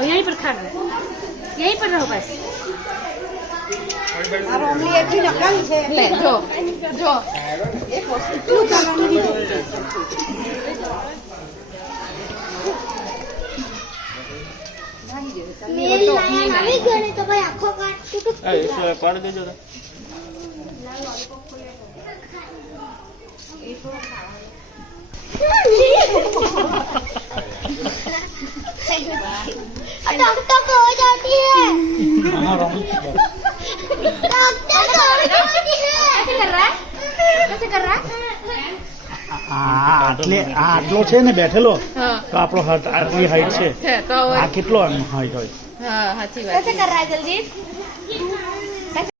यहीं पर खा रहे, यहीं पर रहो बस। ले जो जो तो भाई आँखों काट દેજો टक हो जाती है, टक हो जाती है। कैसे कर रहा है, कैसे कर रहा है? આટલો છે ને બેઠેલો તો આપણો આટલી હાઈટ છે तो આ કેટલો હાઈટ હોય हाँ अच्छी बात। कैसे कर रहा है जल्दी?